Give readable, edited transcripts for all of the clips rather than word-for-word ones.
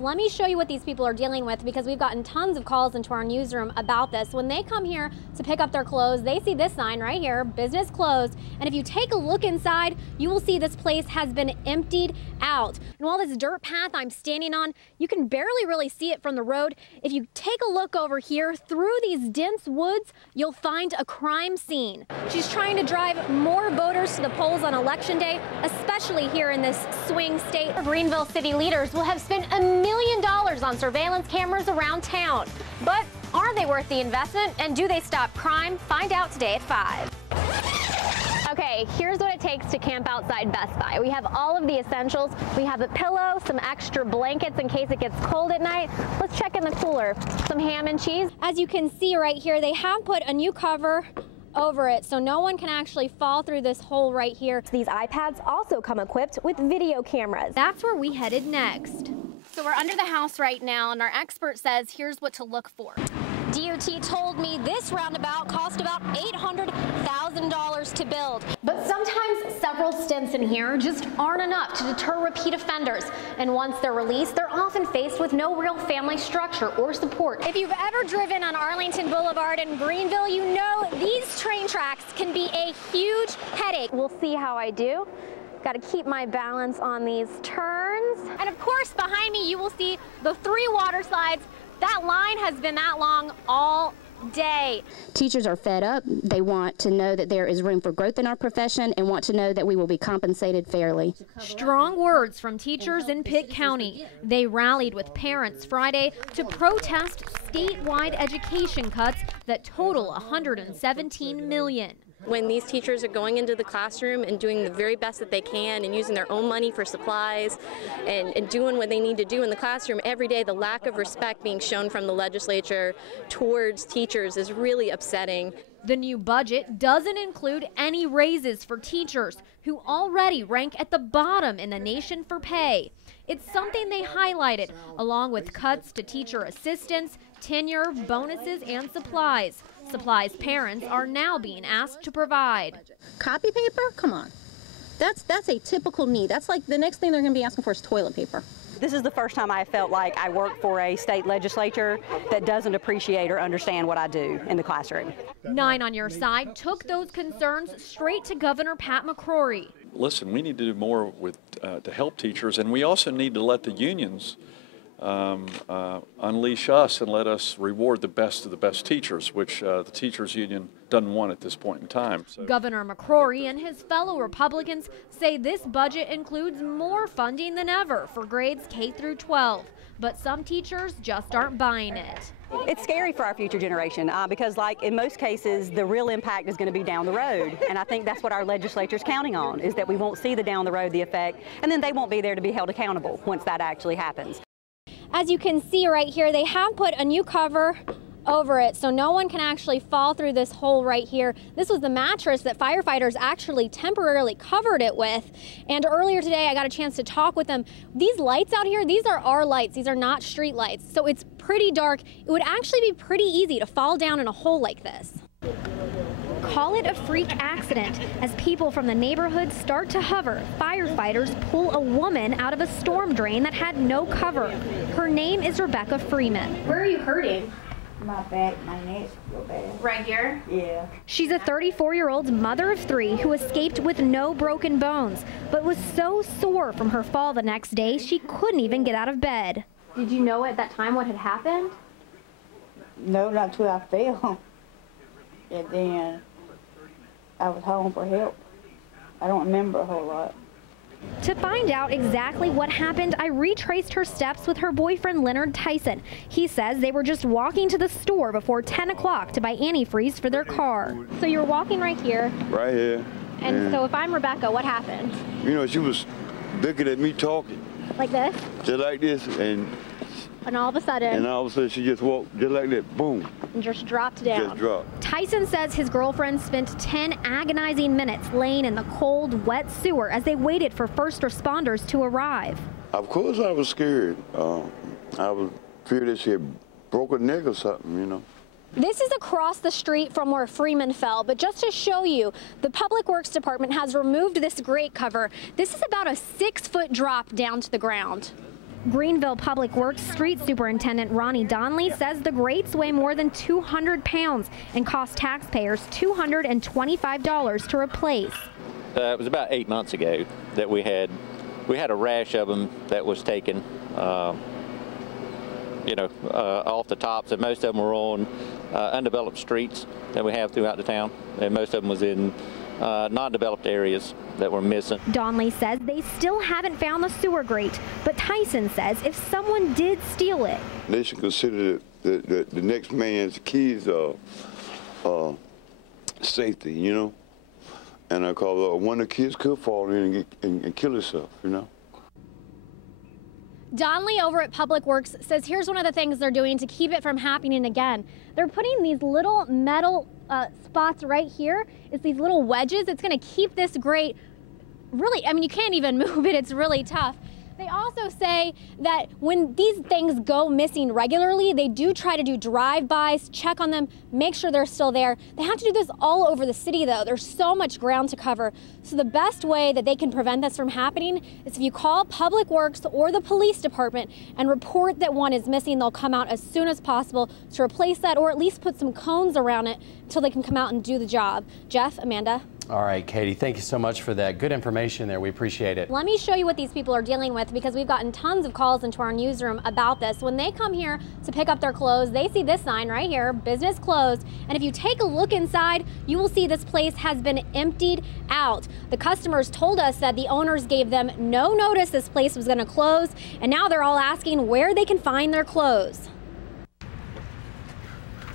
Let me show you what these people are dealing with, because we've gotten tons of calls into our newsroom about this. When they come here to pick up their clothes, they see this sign right here, business closed. And if you take a look inside, you will see this place has been emptied out. And while this dirt path I'm standing on, you can barely really see it from the road. If you take a look over here through these dense woods, you'll find a crime scene. She's trying to drive more voters to the polls on Election Day, especially here in this swing state. Greenville city leaders will have spent $1 million on surveillance cameras around town. But are they worth the investment, and do they stop crime? Find out today at 5. Okay, here's what it takes to camp outside Best Buy. We have all of the essentials. We have a pillow, some extra blankets in case it gets cold at night. Let's check in the cooler. Some ham and cheese. As you can see right here, they have put a new cover over it, so no one can actually fall through this hole right here. These iPads also come equipped with video cameras. That's where we headed next. So we're under the house right now, and our expert says here's what to look for. DOT told me this roundabout cost about $800,000 to build. But sometimes several stints in here just aren't enough to deter repeat offenders. And once they're released, they're often faced with no real family structure or support. If you've ever driven on Arlington Boulevard in Greenville, you know these train tracks can be a huge headache. We'll see how I do. Got to keep my balance on these turns. And of course, behind me, you will see the 3 water slides. That line has been that long all day. Teachers are fed up. They want to know that there is room for growth in our profession and want to know that we will be compensated fairly. Strong words from teachers in Pitt County. They rallied with parents Friday to protest statewide education cuts that total $117 million. When these teachers are going into the classroom and doing the very best that they can and using their own money for supplies and doing what they need to do in the classroom every day, the lack of respect being shown from the legislature towards teachers is really upsetting. The new budget doesn't include any raises for teachers who already rank at the bottom in the nation for pay. It's something they highlighted, along with cuts to teacher assistants, tenure, bonuses, and supplies. Supplies parents are now being asked to provide. Copy paper? Come on. That's a typical need. That's like the next thing they're going to be asking for is toilet paper. This is the first time I felt like I work for a state legislature that doesn't appreciate or understand what I do in the classroom. 9 on Your Side took those concerns straight to Governor Pat McCrory. Listen, we need to do more to help teachers, and we also need to let the unions unleash us and let us reward the best of the best teachers, which the teachers union doesn't want at this point in time. So. Governor McCrory and his fellow Republicans say this budget includes more funding than ever for grades K through 12, but some teachers just aren't buying it. It's scary for our future generation because, like in most cases, the real impact is going to be down the road. And I think that's what our legislature's counting on, is that we won't see the down the road, the effect, and then they won't be there to be held accountable once that actually happens. As you can see right here, they have put a new cover over it, so no one can actually fall through this hole right here. This was the mattress that firefighters actually temporarily covered it with. And earlier today, I got a chance to talk with them. These lights out here, these are our lights. These are not street lights, so it's pretty dark. It would actually be pretty easy to fall down in a hole like this. Call it a freak accident. As people from the neighborhood start to hover, firefighters pull a woman out of a storm drain that had no cover. Her name is Rebecca Freeman. Where are you hurting? My back, my neck, real bad. Right here? Yeah. She's a 34-year-old mother of 3 who escaped with no broken bones, but was so sore from her fall the next day she couldn't even get out of bed. Did you know at that time what had happened? No, not till I fell. And then I was home for help. I don't remember a whole lot. To find out exactly what happened, I retraced her steps with her boyfriend, Leonard Tyson. He says they were just walking to the store before 10 o'clock to buy antifreeze for their car. So you're walking right here. Right here. And so if I'm Rebecca, what happened? You know, she was looking at me talking. Like this? Just like this, and all of a sudden she just walked just like that, boom. And just dropped down. Just dropped. Tyson says his girlfriend spent 10 agonizing minutes laying in the cold, wet sewer as they waited for first responders to arrive. Of course I was scared. I was feared that she had broke a neck or something, you know. This is across the street from where Freeman fell, but just to show you, the Public Works Department has removed this grate cover. This is about a 6-foot drop down to the ground. Greenville Public Works Street Superintendent Ronnie Donley says the grates weigh more than 200 pounds and cost taxpayers $225 to replace. It was about 8 months ago that we had a rash of them that was taken, off the tops, and most of them were on undeveloped streets that we have throughout the town, and most of them was in non-developed areas that were missing. Donley says they still haven't found the sewer grate, but Tyson says if someone did steal it, they should consider the next man's keys safety, and I call one of the kids could fall in and kill himself, Donley over at Public Works says here's one of the things they're doing to keep it from happening again. They're putting these little metal spots right here. It's these little wedges. It's going to keep this grate really, you can't even move it. It's really tough. They also say that when these things go missing regularly, they do try to do drive-bys, check on them, make sure they're still there. They have to do this all over the city, though. There's so much ground to cover. So the best way that they can prevent this from happening is if you call Public Works or the police department and report that one is missing, they'll come out as soon as possible to replace that, or at least put some cones around it until they can come out and do the job. Jeff, Amanda. All right, Katie, thank you so much for that. Good information there. We appreciate it. Let me show you what these people are dealing with, because we've gotten tons of calls into our newsroom about this. When they come here to pick up their clothes, they see this sign right here, business closed. And if you take a look inside, you will see this place has been emptied out. The customers told us that the owners gave them no notice this place was going to close, and now they're all asking where they can find their clothes.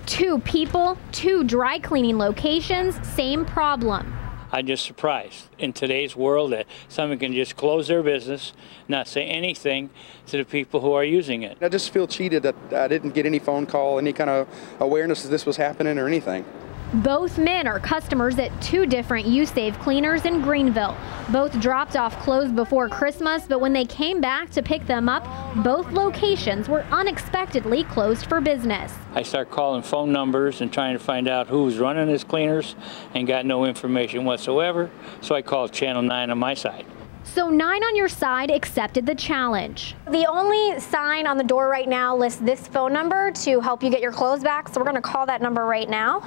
2 people, 2 dry cleaning locations, same problem. I'm just surprised in today's world that someone can just close their business, not say anything to the people who are using it. I just feel cheated that I didn't get any phone call, any kind of awareness that this was happening or anything. Both men are customers at 2 different U-Save cleaners in Greenville. Both dropped off clothes before Christmas, but when they came back to pick them up, both locations were unexpectedly closed for business. I start calling phone numbers and trying to find out who was running his cleaners and got no information whatsoever, so I called Channel 9 on my side. So 9 on your side accepted the challenge. The only sign on the door right now lists this phone number to help you get your clothes back, so we're going to call that number right now.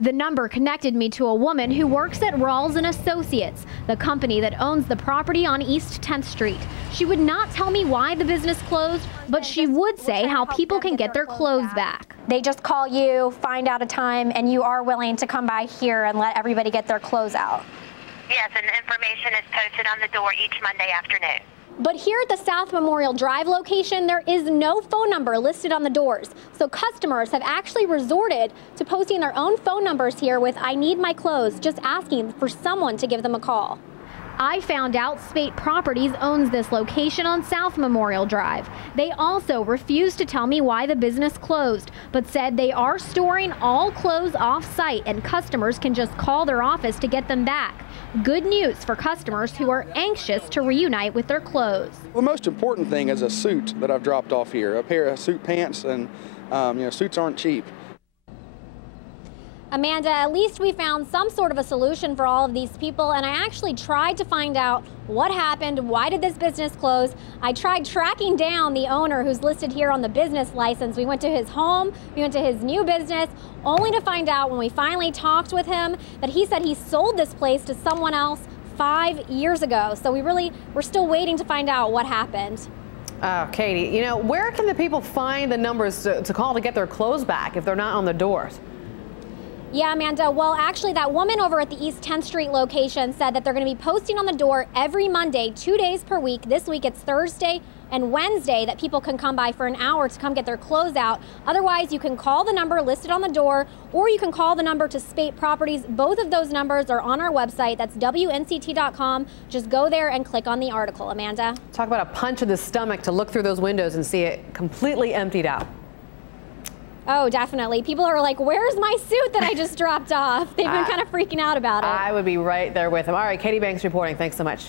The number connected me to a woman who works at Rawls & Associates, the company that owns the property on East 10th Street. She would not tell me why the business closed, but she would say how people can get their clothes back. They just call you, find out a time, and you are willing to come by here and let everybody get their clothes out. Yes, and information is posted on the door each Monday afternoon. But here at the South Memorial Drive location, there is no phone number listed on the doors. So customers have actually resorted to posting their own phone numbers here with "I need my clothes," just asking for someone to give them a call. I found out Spate Properties owns this location on South Memorial Drive. They also refused to tell me why the business closed, but said they are storing all clothes off-site and customers can just call their office to get them back. Good news for customers who are anxious to reunite with their clothes. The most important thing is a suit that I've dropped off here, a pair of suit pants, and suits aren't cheap. Amanda, at least we found some sort of a solution for all of these people, and I actually tried to find out what happened, why did this business close. I tried tracking down the owner who's listed here on the business license. We went to his home, we went to his new business, only to find out when we finally talked with him that he said he sold this place to someone else 5 years ago. So we're still waiting to find out what happened. Katie, where can the people find the numbers to call to get their clothes back if they're not on the doors? Yeah, Amanda. Well, actually, that woman over at the East 10th Street location said that they're going to be posting on the door every Monday, 2 days per week. This week it's Thursday and Wednesday that people can come by for an hour to come get their clothes out. Otherwise, you can call the number listed on the door, or you can call the number to Spate Properties. Both of those numbers are on our website. That's WNCT.com. Just go there and click on the article. Amanda? Talk about a punch in the stomach to look through those windows and see it completely emptied out. Oh, definitely. People are like, where's my suit that I just dropped off? They've been kind of freaking out about it. I would be right there with them. All right, Katie Banks reporting. Thanks so much.